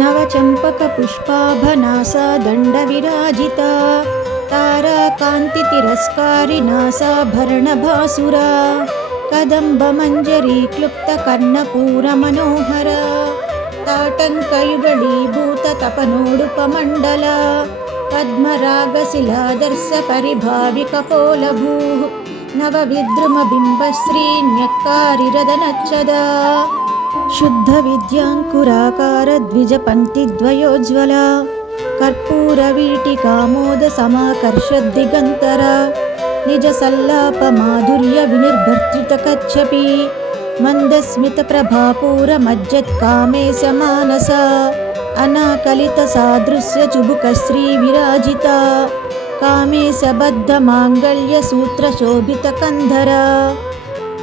नवचम्पकपुष्पाभनासा दण्डविराजिता ताराकान्तितिरस्कारिणा साभरणभासुरा कदम्बमञ्जरी क्लुप्तकर्णपूरमनोहरा ताटङ्कयुगलीभूततपनोडुपमण्डला पद्मरागशिलादर्शपरिभाविकपोलभूः नवविद्रुमबिम्बश्रीन्यक्कारिरदनच्छदा शुद्धविद्याङ्कुराकारद्विजपङ्क्तिद्वयोज्ज्वला कर्पूरवीटिकामोदसमाकर्षद्दिगन्तरा निजसल्लापमाधुर्यविनिर्भर्त्रितकच्छपि मन्दस्मितप्रभापूरमज्जत्कामेशमानसा अनाकलितसादृश्यचुबुकश्रीविराजिता कामेशबद्धमाङ्गल्यसूत्रशोभितकन्धरा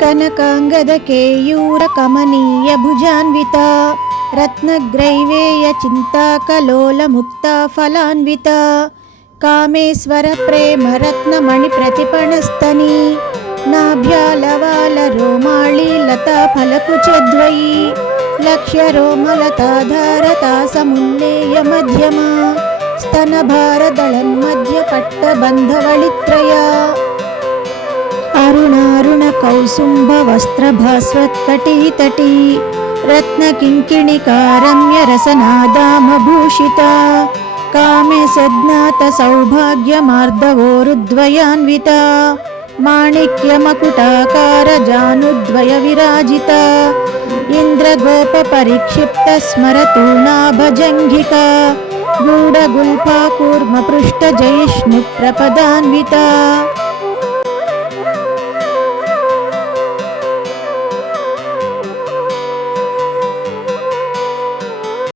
कनकाङ्गदकेयूरकमनीयभुजान्विता रत्नग्रैवेयचिन्ताकलोलमुक्ता फलान्विता कामेश्वरप्रेमरत्नमणिप्रतिपणस्तनी नाभ्यालवालरोमाळी लताफलकुचद्वयी लक्ष्यरोमलताधारता समुन्नेयमध्यमा स्तनभारदळन्मध्यपट्टबन्धवळित्रया अरुणारुणकौसुम्भवस्त्रभास्वत्कटीतटी रत्नकिङ्किणिकारम्यरसनादामभूषिता कामेशज्ञातसौभाग्यमार्दवोरुद्वयान्विता माणिक्यमकुटाकारजानुद्वयविराजिता इन्द्रगोपपरिक्षिप्तस्मरतूणाभजङ्घिका गूढगुल्फाकूर्मपृष्ठजयिष्णुप्रपदान्विता